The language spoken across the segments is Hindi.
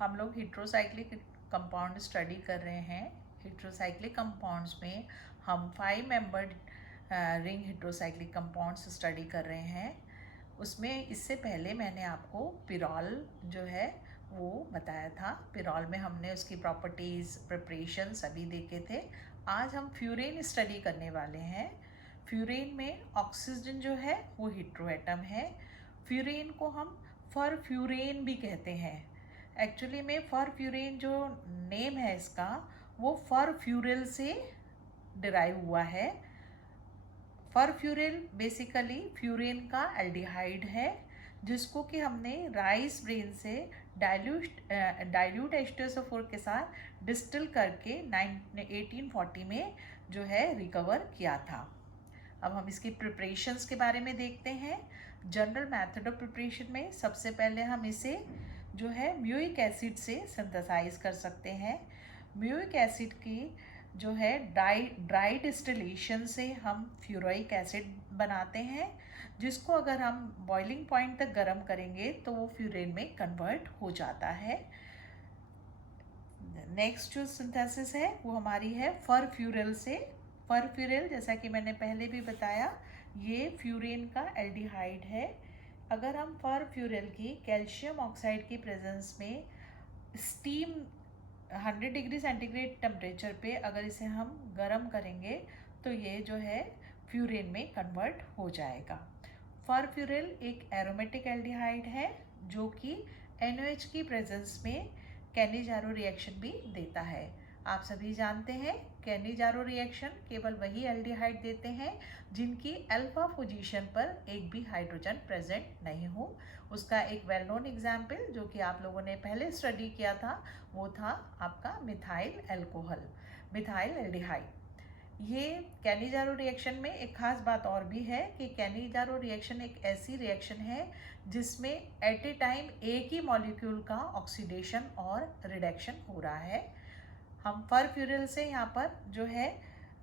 हम लोग हेट्रोसाइक्लिक कंपाउंड स्टडी कर रहे हैं। हेट्रोसाइक्लिक कंपाउंड्स में हम 5 membered ring heterocyclic compounds study कर रहे हैं। उसमें इससे पहले मैंने आपको पिरॉल जो है वो बताया था। पिरॉल में हमने उसकी प्रॉपर्टीज़, प्रिपरेशन सभी देखे थे। आज हम फ्यूरेन स्टडी करने वाले हैं। फ्यूरेन में ऑक्सीजन जो है वो हेट्रोएटम है। फ्यूरेन को हम फरफ्यूरेन भी कहते हैं। एक्चुअली में फरफ्यूरेन जो नेम है इसका वो फरफ्यूरल से डिराइव हुआ है। फरफ्यूरल बेसिकली फ्यूरेन का एल्डिहाइड है, जिसको कि हमने राइस ब्रेन से डाइल्यूट H2SO4 के साथ डिस्टिल करके 1840 में जो है रिकवर किया था। अब हम इसकी प्रिपरेशंस के बारे में देखते हैं। जनरल मेथड ऑफ प्रिपरेशन में सबसे पहले हम इसे जो है म्यूइक एसिड से सिंथेसाइज कर सकते हैं। म्यूइक एसिड की जो है ड्राई डिस्टिलेशन से हम फ्यूरोइक एसिड बनाते हैं, जिसको अगर हम बॉइलिंग पॉइंट तक गर्म करेंगे तो वो फ्यूरेन में कन्वर्ट हो जाता है। नेक्स्ट जो सिंथेसिस है वो हमारी है फरफ्यूरल से। फरफ्यूरल जैसा कि मैंने पहले भी बताया, ये फ्यूरेन का एल्डिहाइड है। अगर हम फरफ्यूरल की कैल्शियम ऑक्साइड की प्रेजेंस में स्टीम 100 डिग्री सेंटीग्रेड टेम्परेचर पे अगर इसे हम गर्म करेंगे तो ये जो है फ्यूरेन में कन्वर्ट हो जाएगा। फरफ्यूरल एक एरोमेटिक एल्डिहाइड है जो कि NOH की प्रेजेंस में कैनिजारो रिएक्शन भी देता है। आप सभी जानते हैं कैनिजारो रिएक्शन केवल वही एल्डिहाइड देते हैं जिनकी अल्फा पोजीशन पर एक भी हाइड्रोजन प्रेजेंट नहीं हो। उसका एक वेल नोन एग्जाम्पल जो कि आप लोगों ने पहले स्टडी किया था वो था आपका मिथाइल अल्कोहल, मिथाइल एल्डिहाइड। ये कैनिजारो रिएक्शन में एक खास बात और भी है कि कैनिजारो रिएक्शन एक ऐसी रिएक्शन है जिसमें एट ए टाइम एक ही मॉलिक्यूल का ऑक्सीडेशन और रिडक्शन हो रहा है। हम फरफ्यूरल से यहाँ पर जो है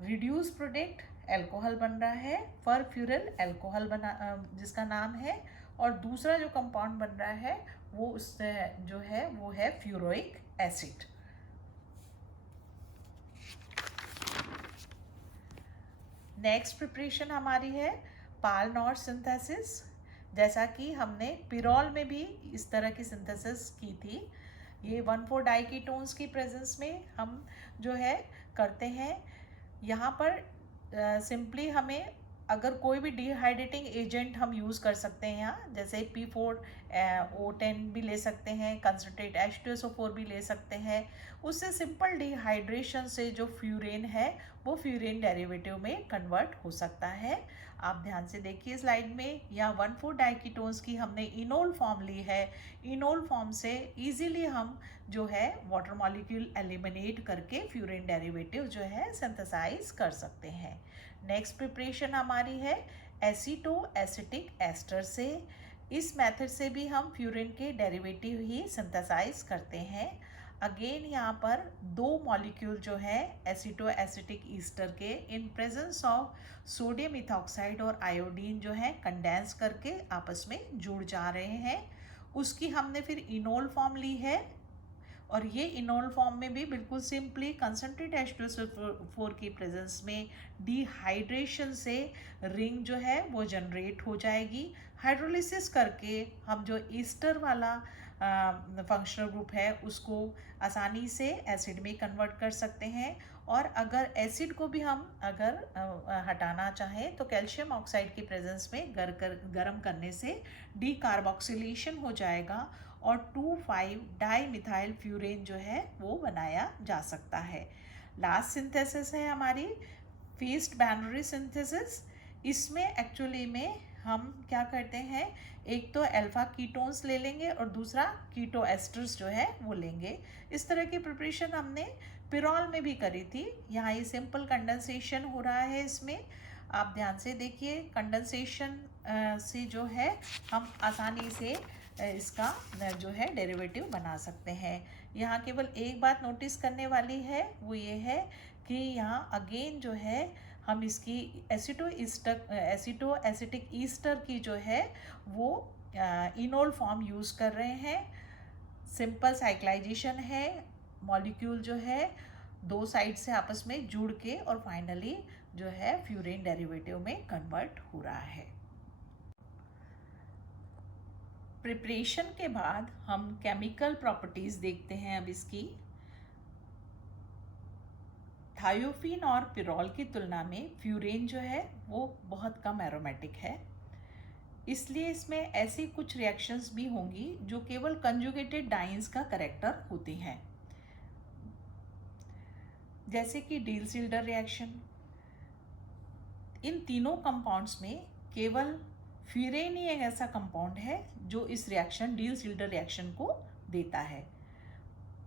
रिड्यूस प्रोडक्ट अल्कोहल बन रहा है, फरफ्यूरल अल्कोहल बना जिसका नाम है, और दूसरा जो कंपाउंड बन रहा है वो उससे जो है वो है फ्यूरोइक एसिड। नेक्स्ट प्रिपरेशन हमारी है पाल-नॉट सिंथेसिस। जैसा कि हमने पिरॉल में भी इस तरह की सिंथेसिस की थी। ये 1,4 डाइकीटोन्स की प्रेजेंस में हम जो है करते हैं। यहाँ पर सिंपली हमें अगर कोई भी डिहाइड्रेटिंग एजेंट हम यूज़ कर सकते हैं यहाँ, जैसे P4O10 भी ले सकते हैं, कंसनट्रेट H2SO4 भी ले सकते हैं। उससे सिंपल डिहाइड्रेशन से जो फ्यूरेन है वो फ्यूरेन डेरिवेटिव में कन्वर्ट हो सकता है। आप ध्यान से देखिए स्लाइड में, यहाँ 1,4 डाइकीटोन्स की हमने इनोल फॉर्म ली है। इनोल फॉर्म से इजीली हम जो है वाटर मॉलिक्यूल एलिमिनेट करके फ्यूरेन डेरिवेटिव जो है सिंथेसाइज कर सकते हैं। नेक्स्ट प्रिपरेशन हमारी है एसीटो एसिटिक एस्टर से। इस मेथड से भी हम फ्यूरेन के डेरिवेटिव ही सिंथेसाइज करते हैं। अगेन यहाँ पर दो मॉलिक्यूल जो है एसीटो एसिटिक ईस्टर के in presence of sodium ethoxide और आयोडीन जो है कंडेंस करके आपस में जुड़ जा रहे हैं। उसकी हमने फिर इनोल फॉर्म ली है, और ये इनोल फॉर्म में भी बिल्कुल सिंपली कंसनट्रेट H2SO4 की प्रेजेंस में डिहाइड्रेशन से रिंग जो है वो जनरेट हो जाएगी। हाइड्रोलिसिस करके हम जो ईस्टर वाला फंक्शनल ग्रुप है उसको आसानी से एसिड में कन्वर्ट कर सकते हैं। और अगर एसिड को भी हम अगर हटाना चाहें तो कैल्शियम ऑक्साइड की प्रेजेंस में गर्म करने से डीकार्बोक्सिलेशन हो जाएगा और 2,5 डाईमिथाइल फ्यूरेन जो है वो बनाया जा सकता है। लास्ट सिंथेसिस है हमारी फीस्ट बाइनरी सिंथेसिस। इसमें एक्चुअली में हम क्या करते हैं, एक तो अल्फा कीटोन्स ले लेंगे और दूसरा कीटो एस्टर्स जो है वो लेंगे। इस तरह की प्रिपरेशन हमने पिरॉल में भी करी थी। यहाँ ये सिंपल कंडेंसेशन हो रहा है। इसमें आप ध्यान से देखिए, कंडेंसेशन से जो है हम आसानी से इसका जो है डेरिवेटिव बना सकते हैं। यहाँ केवल एक बात नोटिस करने वाली है, वो ये है कि यहाँ अगेन जो है हम इसकी एसिटो एसिटिक ईस्टर की जो है वो इनोल फॉर्म यूज़ कर रहे हैं। सिंपल साइक्लाइजेशन है, मॉलिक्यूल जो है दो साइड से आपस में जुड़ के और फाइनली जो है फ्यूरेन डेरिवेटिव में कन्वर्ट हो रहा है। प्रिपरेशन के बाद हम केमिकल प्रॉपर्टीज देखते हैं अब इसकी। थायोफीन और पिरोल की तुलना में फ्यूरेन जो है वो बहुत कम एरोमेटिक है, इसलिए इसमें ऐसी कुछ रिएक्शंस भी होंगी जो केवल कंजुगेटेड डाइन्स का करेक्टर होती हैं, जैसे कि डील-सिल्डर रिएक्शन। इन तीनों कंपाउंड्स में केवल फ्यूरेन ही एक ऐसा कंपाउंड है जो इस रिएक्शन डील-सिल्डर रिएक्शन को देता है,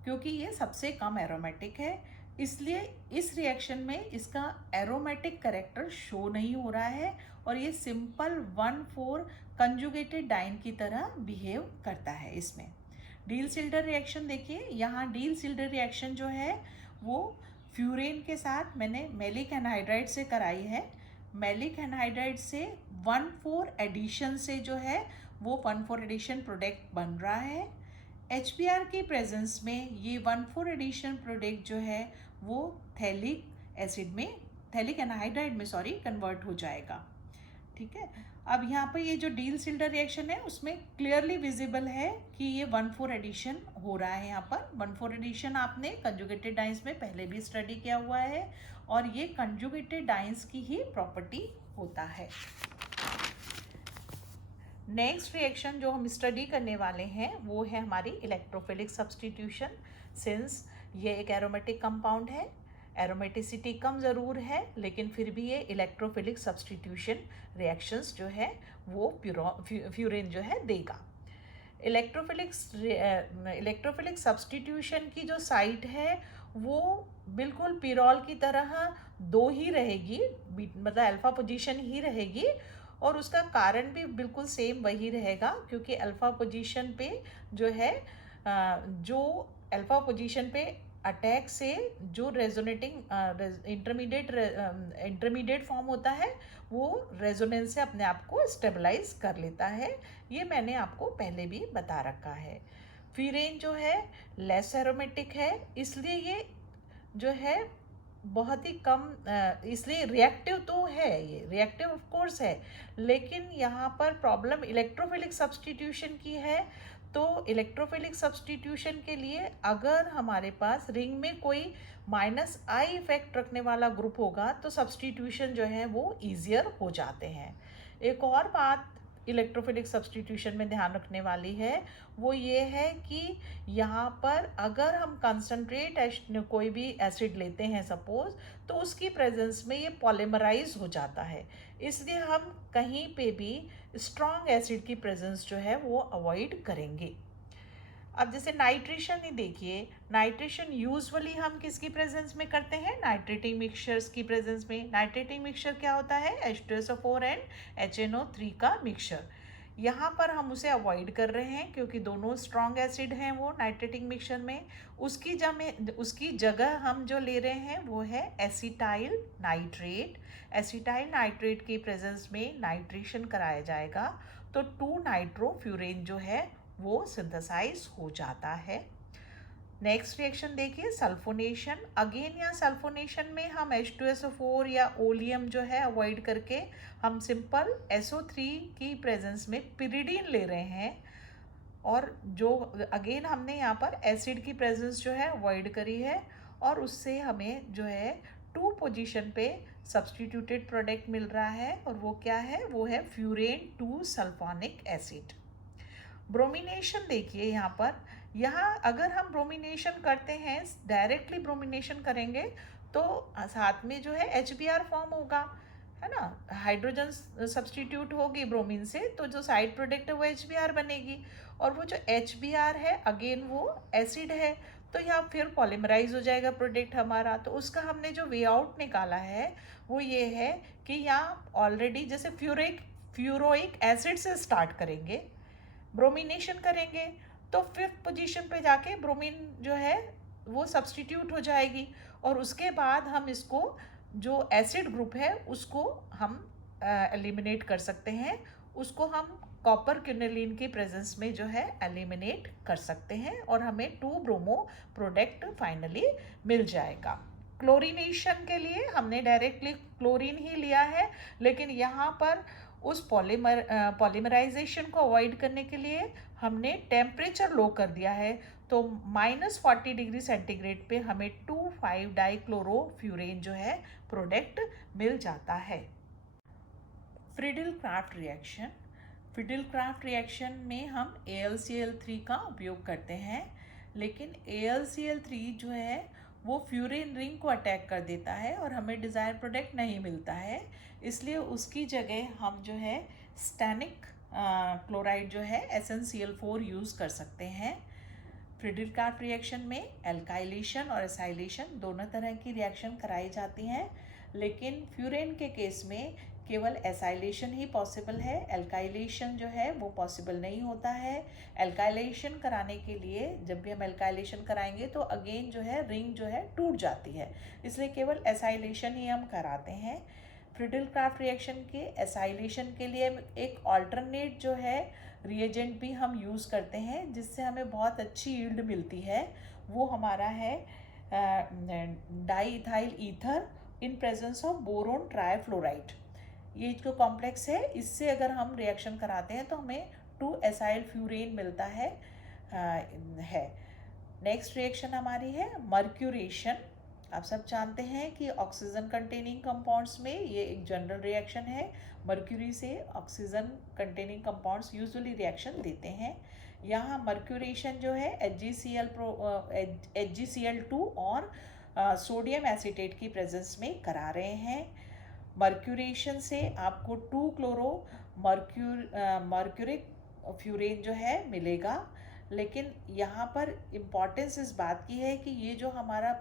क्योंकि ये सबसे कम एरोमेटिक है, इसलिए इस रिएक्शन में इसका एरोमेटिक कैरेक्टर शो नहीं हो रहा है और ये सिंपल 1,4 कंजुगेटेड डाइन की तरह बिहेव करता है। इसमें डील-सिल्डर रिएक्शन देखिए, यहाँ डील-सिल्डर रिएक्शन जो है वो फ्यूरेन के साथ मैंने मैलिक एनहाइड्राइड से कराई है। मैलिक एनहाइड्राइड से 1,4 एडिशन से जो है वो 1,4 एडिशन प्रोडक्ट बन रहा है। HBr की प्रेजेंस में ये 1,4 एडिशन प्रोडक्ट जो है वो थैलिक एसिड में, थैलिक एनहाइड्राइड में कन्वर्ट हो जाएगा। ठीक है, अब यहाँ पर ये जो डील-सिल्डर रिएक्शन है उसमें क्लियरली विजिबल है कि ये 1,4 एडिशन हो रहा है। यहाँ पर 1,4 एडिशन आपने कंजुगेटेड डाइन्स में पहले भी स्टडी किया हुआ है और ये कंजुगेटेड डाइन्स की ही प्रॉपर्टी होता है। नेक्स्ट रिएक्शन जो हम स्टडी करने वाले हैं वो है हमारी इलेक्ट्रोफिलिक सब्स्टिट्यूशन। सिंस ये एक एरोमेटिक कंपाउंड है, एरोमेटिसिटी कम ज़रूर है, लेकिन फिर भी ये इलेक्ट्रोफिलिक सब्स्टिट्यूशन रिएक्शंस जो है वो फ्यूरेन जो है देगा। इलेक्ट्रोफिलिक सब्स्टिट्यूशन की जो साइट है वो बिल्कुल पिरोल की तरह दो ही रहेगी, मतलब अल्फा पोजीशन ही रहेगी, और उसका कारण भी बिल्कुल सेम वही रहेगा, क्योंकि अल्फा पोजीशन पे जो है जो अल्फा पोजीशन पे अटैक से जो रेजोनेटिंग इंटरमीडिएट फॉर्म होता है वो रेजोनेंस से अपने आप को स्टेबलाइज कर लेता है। ये मैंने आपको पहले भी बता रखा है। फ्यूरेन जो है लेस एरोमेटिक है, इसलिए ये जो है बहुत ही कम, इसलिए रिएक्टिव तो है, ये रिएक्टिव ऑफ कोर्स है, लेकिन यहाँ पर प्रॉब्लम इलेक्ट्रोफिलिक सब्स्टिट्यूशन की है। तो इलेक्ट्रोफिलिक सब्स्टिट्यूशन के लिए अगर हमारे पास रिंग में कोई -I इफेक्ट रखने वाला ग्रुप होगा तो सब्स्टिट्यूशन जो है वो ईजियर हो जाते हैं। एक और बात इलेक्ट्रोफिलिक सब्स्टिट्यूशन में ध्यान रखने वाली है वो ये है कि यहाँ पर अगर हम कंसनट्रेट कोई भी एसिड लेते हैं सपोज, तो उसकी प्रेजेंस में ये पॉलीमराइज हो जाता है, इसलिए हम कहीं पे भी स्ट्रॉन्ग एसिड की प्रेजेंस जो है वो अवॉइड करेंगे। अब जैसे नाइट्रेशन ही देखिए, नाइट्रेशन यूजुअली हम किसकी प्रेजेंस में करते हैं, नाइट्रेटिंग मिक्सचर्स की प्रेजेंस में। नाइट्रेटिंग मिक्सचर क्या होता है, H2SO4 एंड HNO3 का मिक्सचर। यहाँ पर हम उसे अवॉइड कर रहे हैं क्योंकि दोनों स्ट्रॉन्ग एसिड हैं वो नाइट्रेटिंग मिक्सचर में। उसकी जगह हम जो ले रहे हैं वो है एसिटाइल नाइट्रेट। एसिटाइल नाइट्रेट की प्रेजेंस में नाइट्रेशन कराया जाएगा तो 2-नाइट्रोफ्यूरेन जो है वो सिंथेसाइज हो जाता है। नेक्स्ट रिएक्शन देखिए, सल्फोनेशन। अगेन यहाँ सल्फोनेशन में हम H2SO4 या ओलियम जो है अवॉइड करके हम सिंपल SO3 की प्रेजेंस में पिरिडीन ले रहे हैं, और जो अगेन हमने यहाँ पर एसिड की प्रेजेंस जो है अवॉइड करी है, और उससे हमें जो है 2 पोजीशन पे सब्स्टिट्यूटेड प्रोडक्ट मिल रहा है, और वो क्या है, वो है फ्यूरेन 2 सल्फोनिक एसिड। ब्रोमिनेशन देखिए यहाँ अगर हम ब्रोमिनेशन करते हैं, डायरेक्टली ब्रोमिनेशन करेंगे तो साथ में जो है HBr फॉर्म होगा, है ना, हाइड्रोजन सब्स्टिट्यूट होगी ब्रोमीन से, तो जो साइड प्रोडक्ट है वो HBr बनेगी, और वो जो HBr है अगेन वो एसिड है, तो यहाँ फिर पॉलीमराइज हो जाएगा प्रोडक्ट हमारा। तो उसका हमने जो वे आउट निकाला है वो ये है कि यहाँ ऑलरेडी जैसे फ्यूरोइक एसिड से स्टार्ट करेंगे, ब्रोमिनेशन करेंगे, तो 5th पोजीशन पे जाके ब्रोमीन जो है वो सब्स्टिट्यूट हो जाएगी, और उसके बाद हम इसको जो एसिड ग्रुप है उसको हम एलिमिनेट कर सकते हैं, उसको हम कॉपर क्विनोलिन की प्रेजेंस में जो है एलिमिनेट कर सकते हैं और हमें 2 ब्रोमो प्रोडक्ट फाइनली मिल जाएगा। क्लोरीनेशन के लिए हमने डायरेक्टली क्लोरीन ही लिया है, लेकिन यहाँ पर उस पॉलीमराइजेशन को अवॉइड करने के लिए हमने टेम्परेचर लो कर दिया है, तो -40 डिग्री सेंटीग्रेड पे हमें 2,5 डाइक्लोरोफ्यूरेन जो है प्रोडक्ट मिल जाता है। Friedel Crafts reaction. Friedel Crafts reaction में हम AlCl3 का उपयोग करते हैं, लेकिन AlCl3 जो है वो फ्यूरेन रिंग को अटैक कर देता है और हमें डिज़ायर प्रोडक्ट नहीं मिलता है। इसलिए उसकी जगह हम जो है स्टैनिक क्लोराइड जो है SnCl4 यूज़ कर सकते हैं। फ्रिडल क्राफ्ट रिएक्शन में एल्काइलेशन और एसाइलेशन दोनों तरह की रिएक्शन कराई जाती हैं, लेकिन फ्यूरेन के केस में केवल एसाइलेशन ही पॉसिबल है, एल्काइलेशन जो है वो पॉसिबल नहीं होता है। एल्काइलेशन कराने के लिए जब भी हम एल्काइलेशन कराएंगे तो अगेन जो है रिंग जो है टूट जाती है, इसलिए केवल एसाइलेशन ही हम कराते हैं। फ्रिडल क्राफ्ट रिएक्शन के एसाइलेशन के लिए एक अल्टरनेट जो है रिएजेंट भी हम यूज़ करते हैं, जिससे हमें बहुत अच्छी यील्ड मिलती है। वो हमारा है diethyl ether in presence of boron trifluoride. ये जो कॉम्प्लेक्स है, इससे अगर हम रिएक्शन कराते हैं तो हमें 2 एसाइल फ्यूरेन मिलता है। नेक्स्ट रिएक्शन हमारी है मर्क्यूरेशन। आप सब जानते हैं कि ऑक्सीजन कंटेनिंग कंपाउंड्स में ये एक जनरल रिएक्शन है। मर्क्यूरी से oxygen containing compounds usually reaction देते हैं। यहाँ मर्क्यूरेशन जो है HgCl2 और सोडियम एसीटेट की प्रेजेंस में करा रहे हैं। मर्क्यूरेशन से आपको 2 क्लोरो मर्क्यूरिक फ्यूरेन जो है मिलेगा, लेकिन यहाँ पर इम्पॉर्टेंस इस बात की है कि ये जो हमारा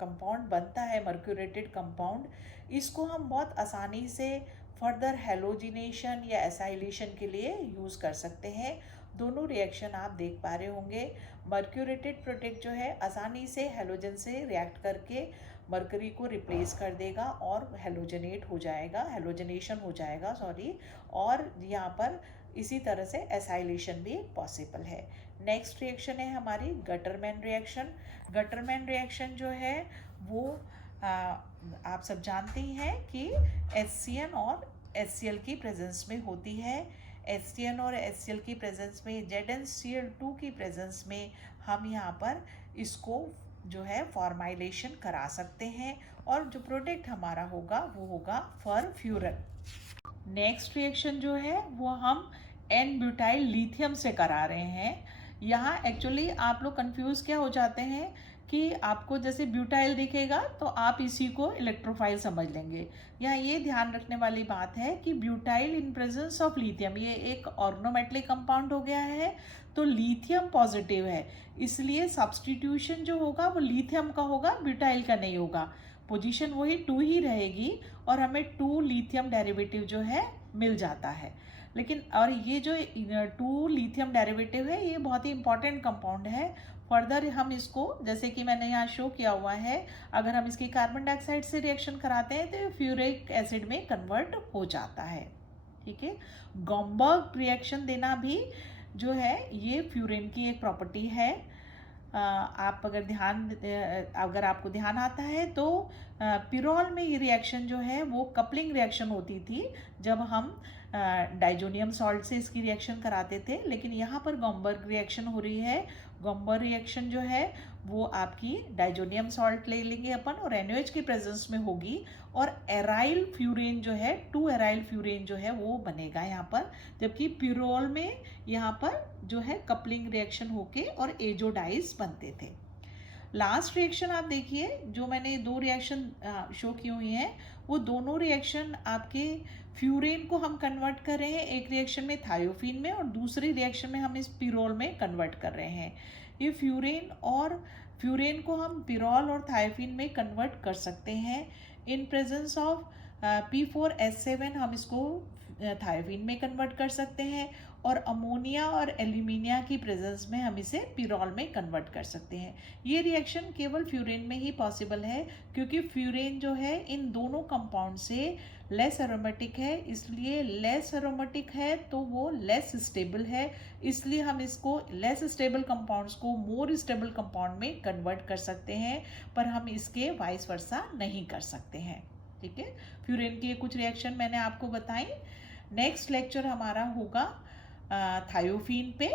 कंपाउंड बनता है मर्क्यूरेटेड कंपाउंड, इसको हम बहुत आसानी से फर्दर हेलोजिनेशन या एसाइलेशन के लिए यूज़ कर सकते हैं। दोनों रिएक्शन आप देख पा रहे होंगे। मर्क्यूरेटेड प्रोडक्ट जो है आसानी से हेलोजन से रिएक्ट करके मरकरी को रिप्लेस कर देगा और हेलोजनेशन हो जाएगा और यहाँ पर इसी तरह से एसाइलेशन भी पॉसिबल है। नेक्स्ट रिएक्शन है हमारी गटरमैन रिएक्शन। गटरमैन रिएक्शन जो है वो आप सब जानते ही हैं कि HCN और HCl की प्रेजेंस में होती है। HCN और HCl की प्रेजेंस में ZnCl2 की प्रेजेंस में हम यहाँ पर इसको जो है फॉर्माइलेशन करा सकते हैं और जो प्रोडक्ट हमारा होगा वो होगा फरफ्यूरन। नेक्स्ट रिएक्शन जो है वो हम N-ब्यूटाइल लिथियम से करा रहे हैं। यहाँ एक्चुअली आप लोग कंफ्यूज क्या हो जाते हैं कि आपको जैसे ब्यूटाइल दिखेगा तो आप इसी को इलेक्ट्रोफाइल समझ लेंगे। यहाँ ये ध्यान रखने वाली बात है कि butyl in presence of lithium ये एक ऑर्गेनोमेटलिक कंपाउंड हो गया है, तो लिथियम पॉजिटिव है, इसलिए सब्सटीट्यूशन जो होगा वो लिथियम का होगा, ब्यूटाइल का नहीं होगा। पोजीशन वही 2 ही रहेगी और हमें 2 लिथियम डेरिवेटिव जो है मिल जाता है। लेकिन और ये जो 2 लिथियम डेरिवेटिव है ये बहुत ही इंपॉर्टेंट कंपाउंड है। फर्दर हम इसको जैसे कि मैंने यहाँ शो किया हुआ है, अगर हम इसकी कार्बन डाइऑक्साइड से रिएक्शन कराते हैं तो ये फ्यूरिक एसिड में कन्वर्ट हो जाता है। ठीक है, गॉम्बर्ग रिएक्शन देना भी जो है ये फ्यूरेन की एक प्रॉपर्टी है। आप अगर आपको ध्यान आता है तो पिरोल में ये रिएक्शन जो है वो कपलिंग रिएक्शन होती थी जब हम डाइजोनियम सॉल्ट से इसकी रिएक्शन कराते थे, लेकिन यहाँ पर गॉम्बर्ग रिएक्शन हो रही है। गॉम्बर्ग रिएक्शन जो है वो आपकी डाइजोनियम सॉल्ट ले लेंगे अपन और NaOH की प्रेजेंस में होगी और एराइल फ्यूरेन जो है 2 एराइल फ्यूरेन जो है वो बनेगा यहाँ पर, जबकि पिरोल में यहाँ पर जो है कपलिंग रिएक्शन होके और एजोडाइज बनते थे। लास्ट रिएक्शन आप देखिए, जो मैंने 2 रिएक्शन शो की हुई हैं वो दोनों रिएक्शन आपके फ्यूरेन को हम कन्वर्ट कर रहे हैं, एक रिएक्शन में थायोफिन में और दूसरी रिएक्शन में हम इस पिरोल में कन्वर्ट कर रहे हैं। ये फ्यूरेन को हम पिरोल और थायोफिन में कन्वर्ट कर सकते हैं। इन प्रेजेंस ऑफ P4H7 हम इसको थायोफिन में कन्वर्ट कर सकते हैं और अमोनिया और एल्यूमिनिया की प्रेजेंस में हम इसे पिरोल में कन्वर्ट कर सकते हैं। ये रिएक्शन केवल फ्यूरेन में ही पॉसिबल है, क्योंकि फ्यूरेन जो है इन दोनों कंपाउंड से लेस एरोमेटिक है, इसलिए लेस एरोमेटिक है तो वो लेस स्टेबल है, इसलिए हम इसको लेस स्टेबल कंपाउंड्स को मोर स्टेबल कंपाउंड में कन्वर्ट कर सकते हैं, पर हम इसके वाइस वर्सा नहीं कर सकते हैं। ठीक है, फ्यूरेन के कुछ रिएक्शन मैंने आपको बताई। नेक्स्ट लेक्चर हमारा होगा थायोफीन पे।